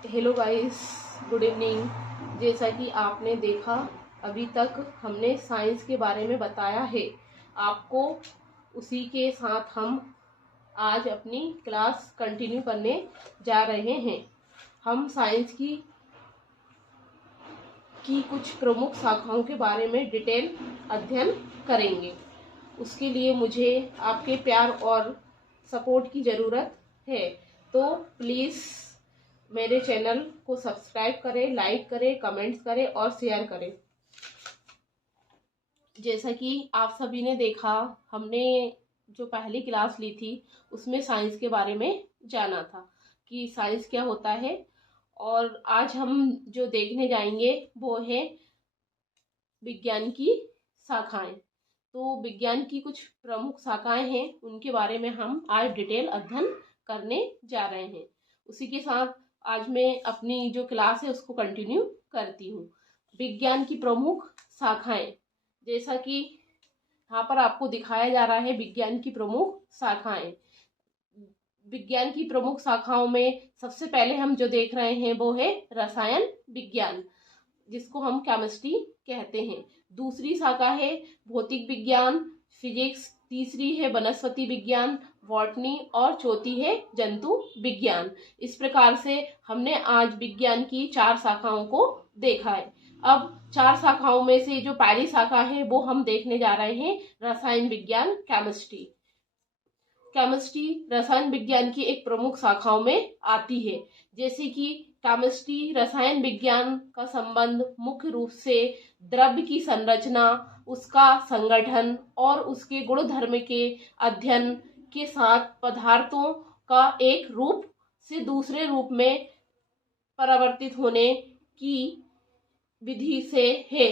Hello guys, good evening. जैसा कि आपने देखा, अभी तक हमने साइंस के बारे में बताया है आपको। उसी के साथ हम आज अपनी क्लास कंटिन्यू करने जा रहे हैं। हम साइंस की कुछ प्रमुख शाखाओं के बारे में डिटेल अध्ययन करेंगे। उसके लिए मुझे आपके प्यार और सपोर्ट की ज़रूरत है, तो प्लीज़ मेरे चैनल को सब्सक्राइब करें, लाइक करें, कमेंट्स करें और शेयर करें। जैसा कि आप सभी ने देखा, हमने जो पहली क्लास ली थी उसमें साइंस के बारे में जाना था कि साइंस क्या होता है। और आज हम जो देखने जाएंगे वो है विज्ञान की शाखाएं। तो विज्ञान की कुछ प्रमुख शाखाएं हैं, उनके बारे में हम आज डिटेल अध्ययन करने जा रहे हैं। उसी के साथ आज मैं अपनी जो क्लास है उसको कंटिन्यू करती हूँ। विज्ञान की प्रमुख शाखाएं, जैसा कि यहाँ पर आपको दिखाया जा रहा है विज्ञान की प्रमुख शाखाएं। विज्ञान की प्रमुख शाखाओं में सबसे पहले हम जो देख रहे हैं वो है रसायन विज्ञान, जिसको हम केमिस्ट्री कहते हैं। दूसरी शाखा है भौतिक विज्ञान, फिजिक्स। तीसरी है वनस्पति विज्ञान, बॉटनी। और चौथी है जंतु विज्ञान। इस प्रकार से हमने आज विज्ञान की 4 शाखाओं को देखा है। अब 4 शाखाओं में से जो पहली शाखा है वो हम देखने जा रहे हैं रसायन विज्ञान, केमिस्ट्री। केमिस्ट्री रसायन विज्ञान की एक प्रमुख शाखाओं में आती है। जैसे कि केमिस्ट्री रसायन विज्ञान का संबंध मुख्य रूप से द्रव्य की संरचना, उसका संगठन और उसके गुणधर्म के अध्ययन के साथ पदार्थों का एक रूप से दूसरे रूप में परिवर्तित होने की विधि से है।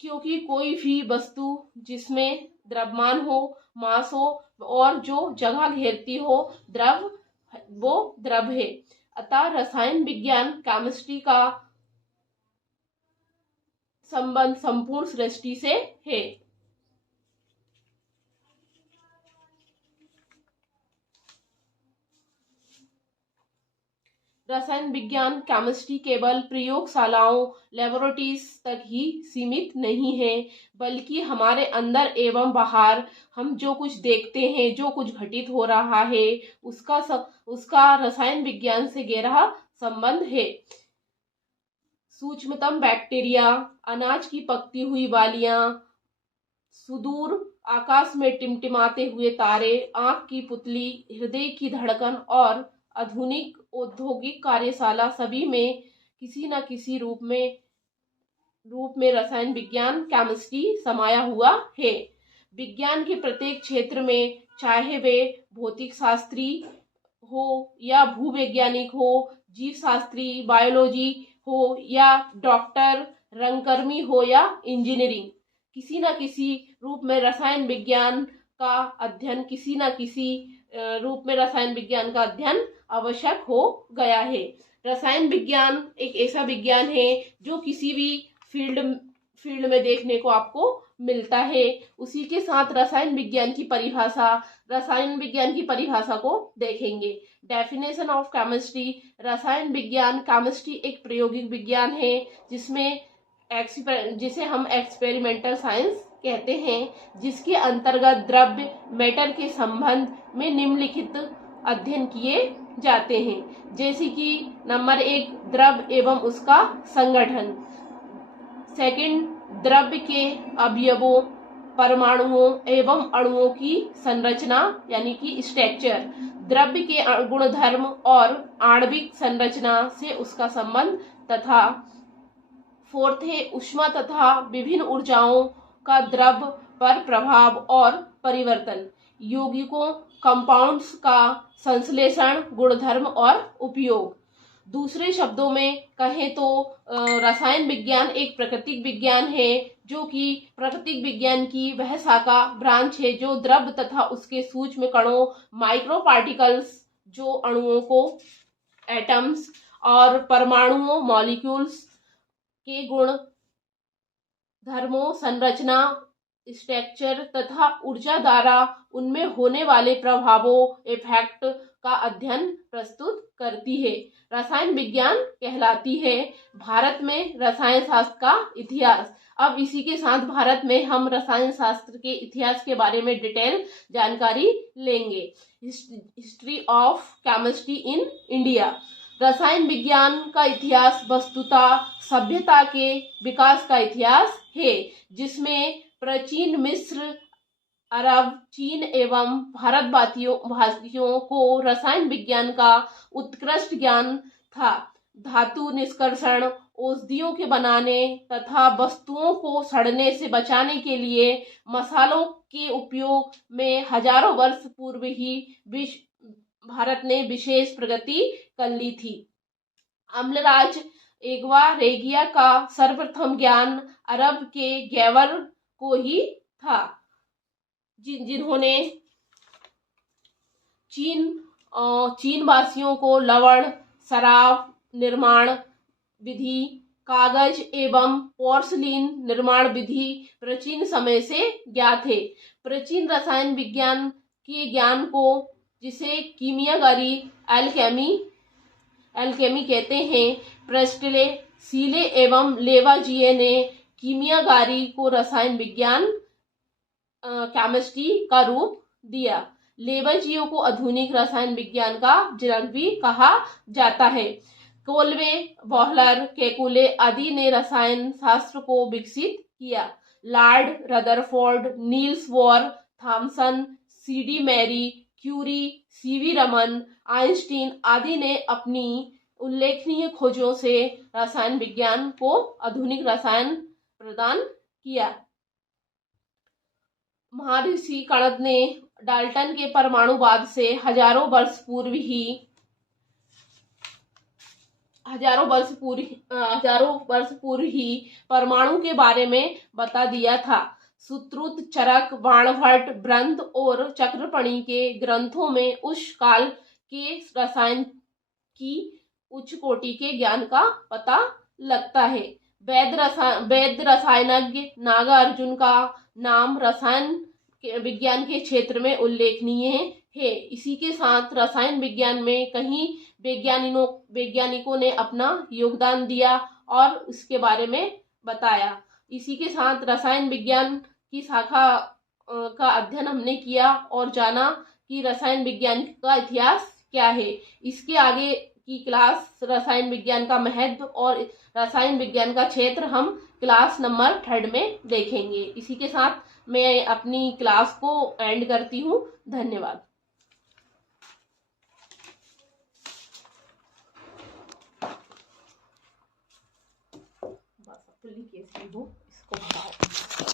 क्योंकि कोई भी वस्तु जिसमें द्रव्यमान हो, मास हो और जो जगह घेरती हो द्रव, वो द्रव है। अतः रसायन विज्ञान केमिस्ट्री का संबंध संपूर्ण सृष्टि से है। रसायन विज्ञान केमिस्ट्री केवल प्रयोगशालाओं, लेबोरेटरीज तक ही सीमित नहीं है, बल्कि हमारे अंदर एवं बाहर हम जो कुछ देखते हैं, जो कुछ घटित हो रहा है, उसका रसायन विज्ञान से गहरा संबंध है। सूक्ष्मतम बैक्टीरिया, अनाज की पकती हुई बालियां, सुदूर आकाश में टिमटिमाते हुए तारे, आंख की पुतली, हृदय की धड़कन और आधुनिक औद्योगिक कार्यशाला सभी में किसी न किसी रूप में रसायन विज्ञान केमिस्ट्री समाया हुआ है। विज्ञान के प्रत्येक क्षेत्र में, चाहे वे भौतिक शास्त्री हो या भूवैज्ञानिक हो, जीव शास्त्री, बायोलॉजी हो या डॉक्टर, रंगकर्मी हो या इंजीनियरिंग, किसी न किसी रूप में रसायन विज्ञान का अध्ययन, किसी न किसी रूप में रसायन विज्ञान का अध्ययन आवश्यक हो गया है। रसायन विज्ञान एक ऐसा विज्ञान है जो किसी भी फील्ड में देखने को आपको मिलता है। उसी के साथ रसायन विज्ञान की परिभाषा को देखेंगे। डेफिनेशन ऑफ केमिस्ट्री, रसायन विज्ञान केमिस्ट्री एक प्रायोगिक विज्ञान है जिसे हम एक्सपेरिमेंटल साइंस कहते हैं, जिसके अंतर्गत द्रव्य मैटर के संबंध में निम्नलिखित अध्ययन किए जाते हैं। जैसे कि नंबर 1 द्रव्य एवं उसका संगठन, सेकंड द्रव्य के अवयवों, परमाणुओं एवं अणुओं की संरचना यानी कि स्ट्रक्चर, द्रव्य के गुणधर्म और आणविक संरचना से उसका संबंध, तथा फोर्थ है ऊष्मा तथा विभिन्न ऊर्जाओं का द्रव्य पर प्रभाव और परिवर्तन, यौगिकों कंपाउंड्स का संश्लेषण, गुणधर्म और उपयोग। दूसरे शब्दों में कहें तो रसायन विज्ञान एक प्राकृतिक विज्ञान है, जो कि प्राकृतिक विज्ञान की वह शाखा ब्रांच है जो द्रव्य तथा उसके सूक्ष्म कणों, माइक्रो पार्टिकल्स, जो अणुओं को एटम्स और परमाणुओं, मॉलिक्यूल्स के गुण धर्मों, संरचना, स्ट्रक्चर तथा ऊर्जा द्वारा उनमें होने वाले प्रभावों, इफेक्ट का अध्ययन प्रस्तुत करती है। रसायन विज्ञान कहलाती है। भारत में रसायन शास्त्र का इतिहास। अब इसी के साथ भारत में हम रसायन शास्त्र के इतिहास के बारे में डिटेल जानकारी लेंगे। History of chemistry in India. रसायन विज्ञान का इतिहास वस्तुतः सभ्यता के विकास का इतिहास है, जिसमें प्राचीन मिस्र, अरब, चीन एवं भारतवासियों को रसायन विज्ञान का उत्कृष्ट ज्ञान था। धातु निष्कर्षण, औषधियों के बनाने तथा वस्तुओं को सड़ने से बचाने के लिए मसालों के उपयोग में हजारों वर्ष पूर्व ही भारत ने विशेष प्रगति कर ली थी। अम्लराज एग्वा रेगिया का सर्वप्रथम ज्ञान अरब के गैवर को ही था, जिन्होंने चीन वासियों को लवण, शराब निर्माण विधि, कागज एवं पोर्सलिन निर्माण विधि प्राचीन समय से ज्ञात है। प्राचीन रसायन विज्ञान के ज्ञान को, जिसे कीमियागारी एल्केमी कहते हैं, प्रेस्टले, सीले एवं लेवाजिए ने कीमियागारी को रसायन विज्ञान केमिस्ट्री का रूप दिया। लेवाजियो को आधुनिक रसायन विज्ञान का जनक भी कहा जाता है। कोल्वे, बॉहलर, केकुले आदि ने रसायन शास्त्र को विकसित किया। Lord Rutherford, Niels Bohr, Thomson, सीडी Marie, Curie, CV Raman, Einstein आदि ने अपनी उल्लेखनीय खोजों से रसायन विज्ञान को आधुनिक रसायन प्रदान किया। महर्षि कणद ने डाल्टन के परमाणुवाद से हजारों वर्ष पूर्व ही परमाणु के बारे में बता दिया था। सूत्रुत, चरक, बाणभट्ट, ब्रंद और चक्रपणी के ग्रंथों में उस काल के रसायन की उच्च कोटि के ज्ञान का पता लगता है। वैद्य रसायनज्ञ नागार्जुन का नाम रसायन विज्ञान के क्षेत्र में उल्लेखनीय है। इसी के साथ रसायन विज्ञान में कई वैज्ञानिकों ने अपना योगदान दिया और उसके बारे में बताया। इसी के साथ रसायन विज्ञान की शाखा का अध्ययन हमने किया और जाना कि रसायन विज्ञान का इतिहास क्या है। इसके आगे की क्लास रसायन विज्ञान का महत्व और रसायन विज्ञान का क्षेत्र हम क्लास नंबर 3 में देखेंगे। इसी के साथ मैं अपनी क्लास को एंड करती हूँ। धन्यवाद। इसको